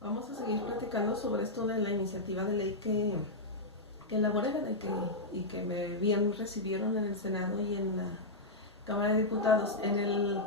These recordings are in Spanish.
Vamos a seguir platicando sobre esto de la iniciativa de ley que elaboré, ¿verdad? y que me bien recibieron en el Senado y en la Cámara de Diputados. En el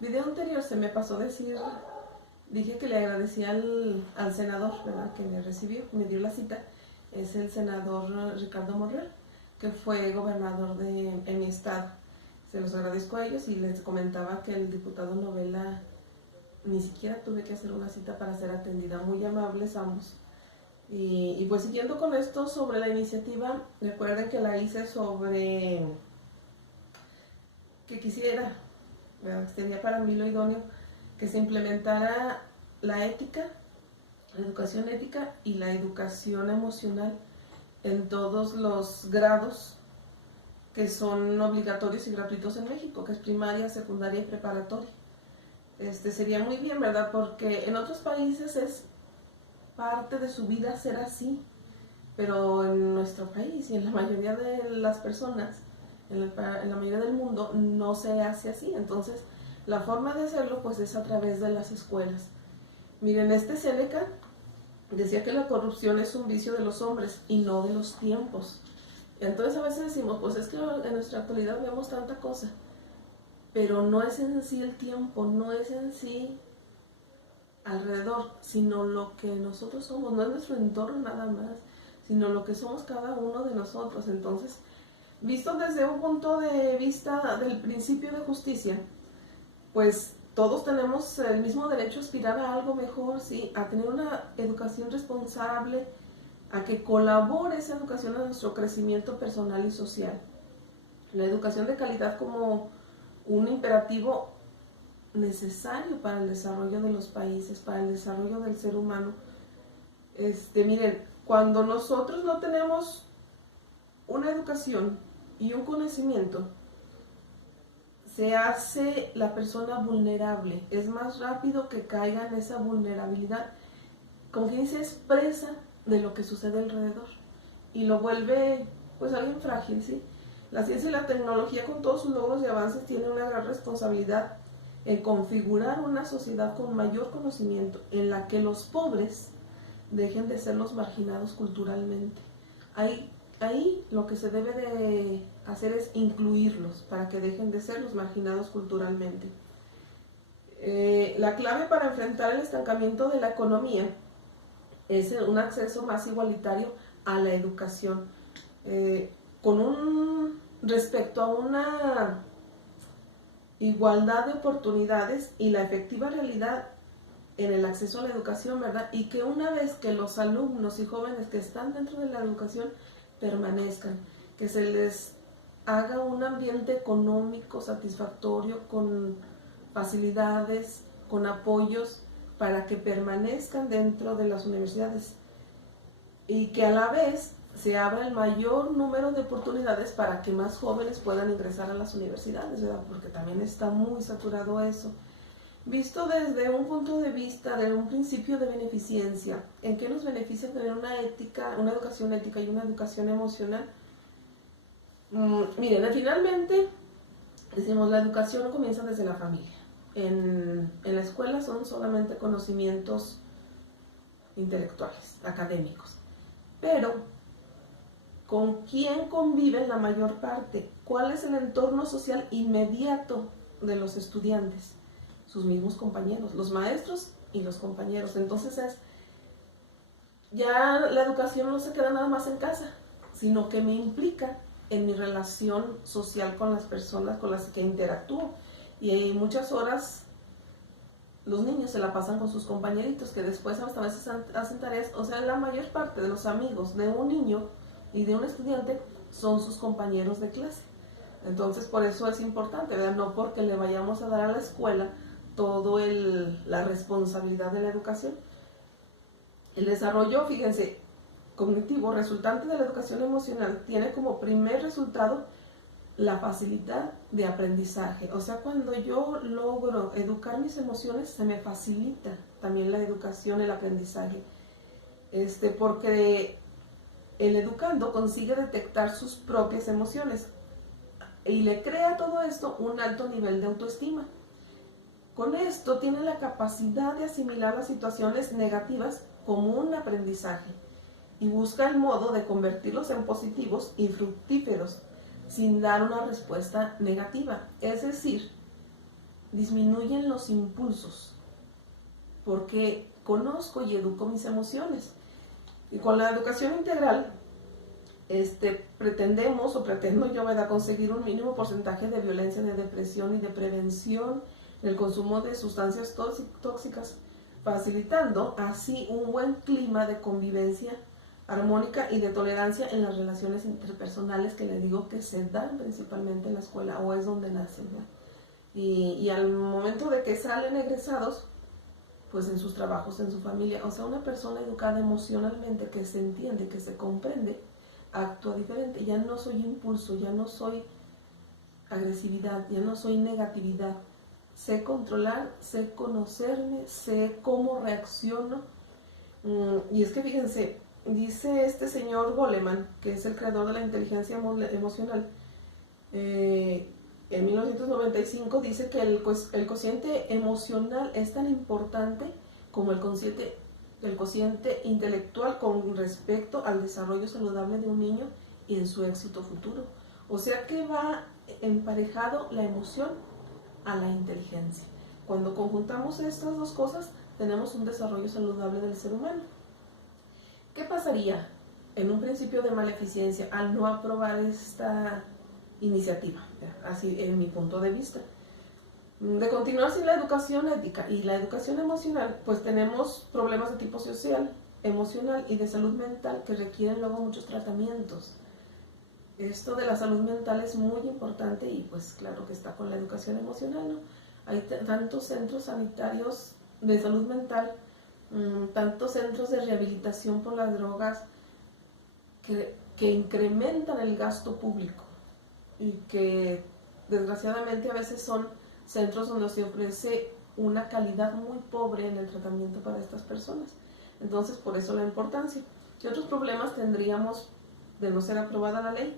video anterior se me pasó decir, dije que le agradecía al senador, ¿verdad? Que me recibió, me dio la cita. Es el senador Ricardo Monreal, que fue gobernador en mi estado. Se los agradezco a ellos y les comentaba que el diputado Novela ni siquiera tuve que hacer una cita para ser atendida, muy amables ambos. Y pues siguiendo con esto sobre la iniciativa, recuerden que la hice sobre que quisiera, ¿verdad? Sería para mí lo idóneo que se implementara la ética, la educación ética y la educación emocional en todos los grados que son obligatorios y gratuitos en México, que es primaria, secundaria y preparatoria. Sería muy bien, ¿verdad? Porque en otros países es parte de su vida ser así, pero en nuestro país y en la mayoría de las personas, en la mayoría del mundo, no se hace así. Entonces, la forma de hacerlo pues es a través de las escuelas. Miren, Séneca decía que la corrupción es un vicio de los hombres y no de los tiempos. Entonces a veces decimos, pues es que en nuestra actualidad vemos tanta cosa, pero no es en sí el tiempo, no es en sí alrededor, sino lo que nosotros somos, no es nuestro entorno nada más, sino lo que somos cada uno de nosotros. Entonces, visto desde un punto de vista del principio de justicia, pues todos tenemos el mismo derecho a aspirar a algo mejor, ¿sí? A tener una educación responsable, a que colabore esa educación a nuestro crecimiento personal y social. La educación de calidad como un imperativo necesario para el desarrollo de los países, para el desarrollo del ser humano. Miren, cuando nosotros no tenemos una educación y un conocimiento, se hace la persona vulnerable, es más rápido que caiga en esa vulnerabilidad, como quien se expresa de lo que sucede alrededor y lo vuelve pues alguien frágil, ¿sí? La ciencia y la tecnología con todos sus logros y avances tienen una gran responsabilidad en configurar una sociedad con mayor conocimiento, en la que los pobres dejen de ser los marginados culturalmente. Ahí lo que se debe de hacer es incluirlos para que dejen de ser los marginados culturalmente. La clave para enfrentar el estancamiento de la economía es un acceso más igualitario a la educación, con un respecto a una igualdad de oportunidades y la efectiva realidad en el acceso a la educación, ¿verdad? Y que una vez que los alumnos y jóvenes que están dentro de la educación permanezcan, que se les haga un ambiente económico satisfactorio, con facilidades, con apoyos, para que permanezcan dentro de las universidades y que a la vez se abra el mayor número de oportunidades para que más jóvenes puedan ingresar a las universidades, ¿verdad? Porque también está muy saturado eso. Visto desde un punto de vista de un principio de beneficencia, ¿en qué nos beneficia tener una ética, una educación ética y una educación emocional? Miren, finalmente decimos la educación comienza desde la familia. En la escuela son solamente conocimientos intelectuales, académicos. Pero, ¿con quién conviven la mayor parte? ¿Cuál es el entorno social inmediato de los estudiantes? Sus mismos compañeros, los maestros y los compañeros. Entonces ya la educación no se queda nada más en casa, sino que me implica en mi relación social con las personas con las que interactúo. Y hay muchas horas los niños se la pasan con sus compañeritos, que después hasta a veces hacen tareas. O sea, la mayor parte de los amigos de un niño y de un estudiante son sus compañeros de clase. Entonces, por eso es importante, ¿verdad? No porque le vayamos a dar a la escuela todo la responsabilidad de la educación. El desarrollo, fíjense, cognitivo resultante de la educación emocional tiene como primer resultado la facilidad de aprendizaje. O sea, cuando yo logro educar mis emociones, se me facilita también la educación, el aprendizaje. Porque el educando consigue detectar sus propias emociones y le crea a todo esto un alto nivel de autoestima. Con esto tiene la capacidad de asimilar las situaciones negativas como un aprendizaje y busca el modo de convertirlos en positivos y fructíferos sin dar una respuesta negativa. Es decir, disminuyen los impulsos porque conozco y educo mis emociones. Y con la educación integral pretendo yo, ¿verdad?, conseguir un mínimo porcentaje de violencia, de depresión y de prevención del consumo de sustancias tóxicas, facilitando así un buen clima de convivencia armónica y de tolerancia en las relaciones interpersonales, que les digo que se dan principalmente en la escuela o es donde nacen, ¿verdad? Y al momento de que salen egresados, pues en sus trabajos, en su familia, o sea, una persona educada emocionalmente, que se entiende, que se comprende, actúa diferente. Ya no soy impulso, ya no soy agresividad, ya no soy negatividad. Sé controlar, sé conocerme, sé cómo reacciono. Y es que fíjense, dice este señor Goleman, que es el creador de la inteligencia emocional, en 1995 dice que el cociente emocional es tan importante como el cociente intelectual con respecto al desarrollo saludable de un niño y en su éxito futuro. O sea que va emparejado la emoción a la inteligencia. Cuando conjuntamos estas dos cosas, tenemos un desarrollo saludable del ser humano. ¿Qué pasaría en un principio de maleficencia al no aprobar esta iniciativa? Así, en mi punto de vista. De continuar sin la educación ética y la educación emocional, pues tenemos problemas de tipo social, emocional y de salud mental que requieren luego muchos tratamientos. Esto de la salud mental es muy importante y pues claro que está con la educación emocional, ¿no? Hay tantos centros sanitarios de salud mental, tantos centros de rehabilitación por las drogas que incrementan el gasto público y que desgraciadamente a veces son centros donde se ofrece una calidad muy pobre en el tratamiento para estas personas. Entonces, por eso la importancia. ¿Qué otros problemas tendríamos de no ser aprobada la ley?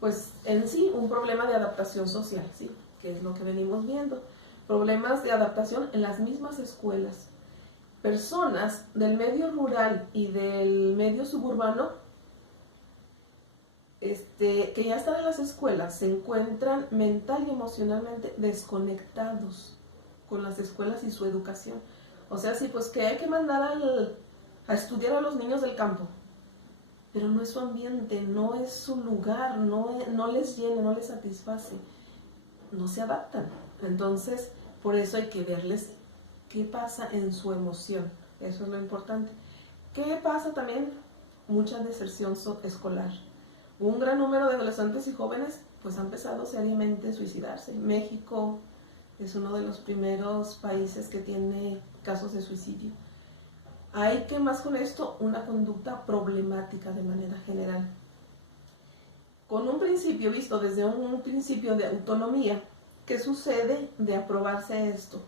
Pues en sí, un problema de adaptación social, ¿sí?, que es lo que venimos viendo. Problemas de adaptación en las mismas escuelas. Personas del medio rural y del medio suburbano que ya están en las escuelas se encuentran mental y emocionalmente desconectados con las escuelas y su educación. O sea, sí, pues que hay que mandar a estudiar a los niños del campo, pero no es su ambiente, no es su lugar, no les llena, no les satisface, no se adaptan. Entonces, por eso hay que verles qué pasa en su emoción, eso es lo importante. ¿Qué pasa también? Mucha deserción escolar. Un gran número de adolescentes y jóvenes pues han empezado seriamente a suicidarse. México es uno de los primeros países que tiene casos de suicidio. Hay que más con esto una conducta problemática de manera general. Con un principio visto desde un principio de autonomía, ¿qué sucede de aprobarse esto?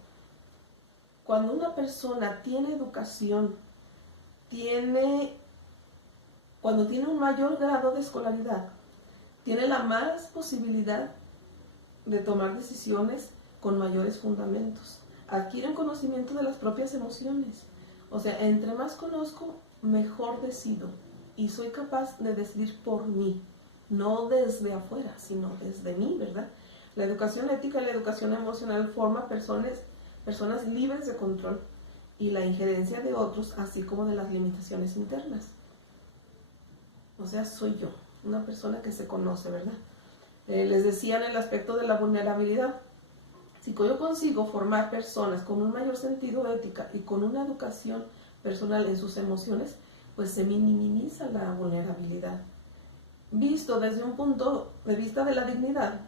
Cuando una persona tiene educación, cuando tiene un mayor grado de escolaridad, tiene la más posibilidad de tomar decisiones con mayores fundamentos. Adquiere un conocimiento de las propias emociones. O sea, entre más conozco, mejor decido. Y soy capaz de decidir por mí, no desde afuera, sino desde mí, ¿verdad? La educación ética y la educación emocional forman personas libres de control y la injerencia de otros, así como de las limitaciones internas. O sea, soy yo, una persona que se conoce, ¿verdad? Les decía en el aspecto de la vulnerabilidad. Si yo consigo formar personas con un mayor sentido de ética y con una educación personal en sus emociones, pues se minimiza la vulnerabilidad. Visto desde un punto de vista de la dignidad,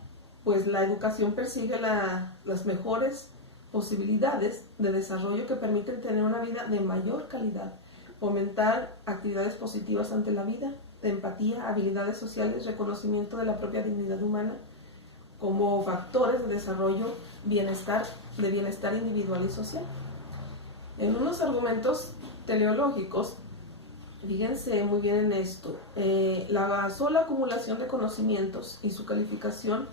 pues la educación persigue las mejores posibilidades de desarrollo que permiten tener una vida de mayor calidad, fomentar actividades positivas ante la vida, de empatía, habilidades sociales, reconocimiento de la propia dignidad humana como factores de desarrollo, de bienestar individual y social. En unos argumentos teleológicos, fíjense muy bien en esto, la sola acumulación de conocimientos y su calificación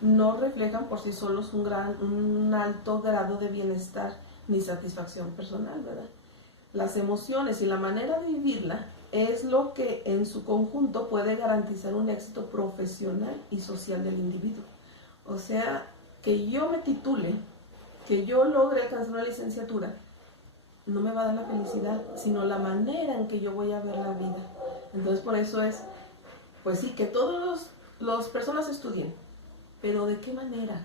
no reflejan por sí solos un alto grado de bienestar ni satisfacción personal, ¿verdad? Las emociones y la manera de vivirla es lo que en su conjunto puede garantizar un éxito profesional y social del individuo. O sea, que yo me titule, que yo logre alcanzar una licenciatura, no me va a dar la felicidad, sino la manera en que yo voy a ver la vida. Entonces por eso es, pues sí, que todas las personas estudien, pero ¿de qué manera?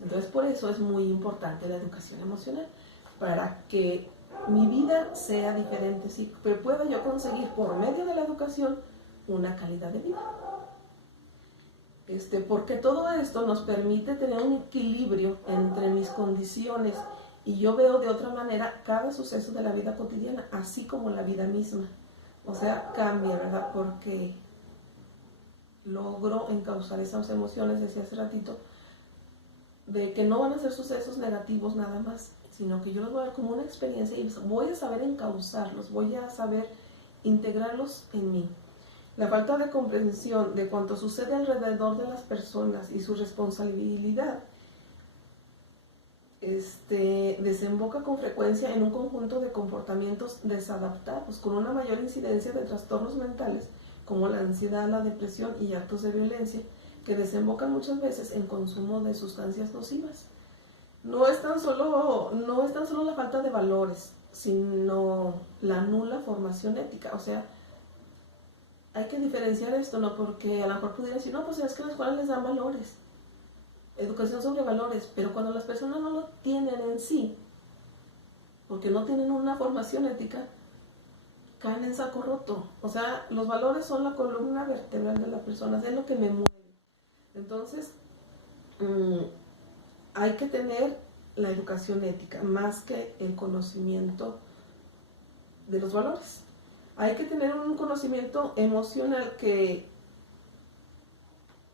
Entonces por eso es muy importante la educación emocional, para que mi vida sea diferente, sí, pero pueda yo conseguir por medio de la educación una calidad de vida. Porque todo esto nos permite tener un equilibrio entre mis condiciones y yo veo de otra manera cada suceso de la vida cotidiana, así como la vida misma. O sea, cambia, ¿verdad? Porque logro encauzar esas emociones, decía hace ratito, de que no van a ser sucesos negativos nada más, sino que yo los voy a ver como una experiencia y voy a saber encauzarlos, voy a saber integrarlos en mí. La falta de comprensión de cuanto sucede alrededor de las personas y su responsabilidad desemboca con frecuencia en un conjunto de comportamientos desadaptados, con una mayor incidencia de trastornos mentales como la ansiedad, la depresión y actos de violencia, que desembocan muchas veces en consumo de sustancias nocivas. No es tan solo la falta de valores, sino la nula formación ética. O sea, hay que diferenciar esto, ¿no? Porque a lo mejor pudiera decir, no, pues es que a las escuelas les dan valores, educación sobre valores, pero cuando las personas no lo tienen en sí, porque no tienen una formación ética, caen en saco roto. O sea, los valores son la columna vertebral de la persona, es lo que me mueve. Entonces, hay que tener la educación ética más que el conocimiento de los valores. Hay que tener un conocimiento emocional que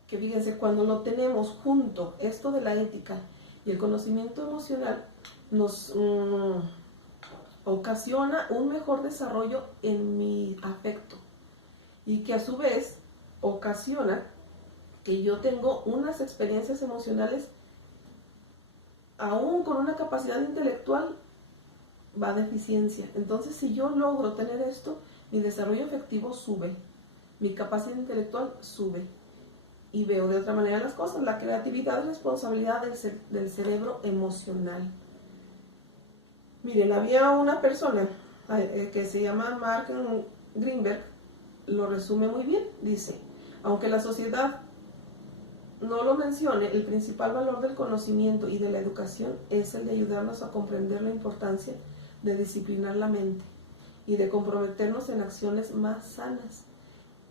fíjense, cuando lo tenemos junto, esto de la ética y el conocimiento emocional, nos ocasiona un mejor desarrollo en mi afecto, y que a su vez ocasiona que yo tengo unas experiencias emocionales, aún con una capacidad intelectual va de deficiencia. Entonces, si yo logro tener esto, mi desarrollo afectivo sube, mi capacidad intelectual sube, y veo de otra manera las cosas. La creatividad es responsabilidad del cerebro emocional. Miren, había una persona que se llama Mark Greenberg, lo resume muy bien, dice, aunque la sociedad no lo mencione, el principal valor del conocimiento y de la educación es el de ayudarnos a comprender la importancia de disciplinar la mente y de comprometernos en acciones más sanas.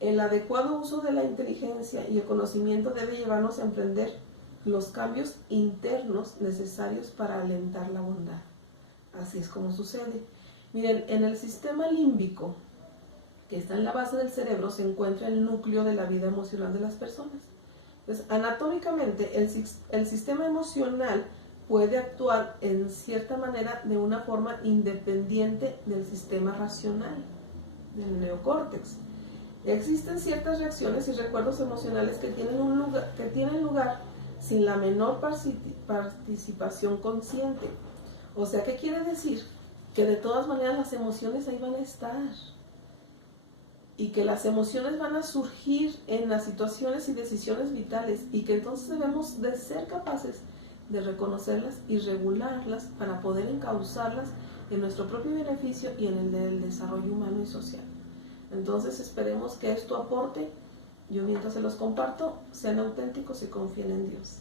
El adecuado uso de la inteligencia y el conocimiento debe llevarnos a emprender los cambios internos necesarios para alentar la bondad. Así es como sucede. Miren, en el sistema límbico, que está en la base del cerebro, se encuentra el núcleo de la vida emocional de las personas. Entonces, anatómicamente, el sistema emocional puede actuar en cierta manera de una forma independiente del sistema racional, del neocórtex. Existen ciertas reacciones y recuerdos emocionales que tienen lugar sin la menor participación consciente. O sea, ¿qué quiere decir? Que de todas maneras las emociones ahí van a estar, y que las emociones van a surgir en las situaciones y decisiones vitales, y que entonces debemos de ser capaces de reconocerlas y regularlas para poder encauzarlas en nuestro propio beneficio y en el del desarrollo humano y social. Entonces esperemos que esto aporte. Yo mientras se los comparto, sean auténticos y confíen en Dios.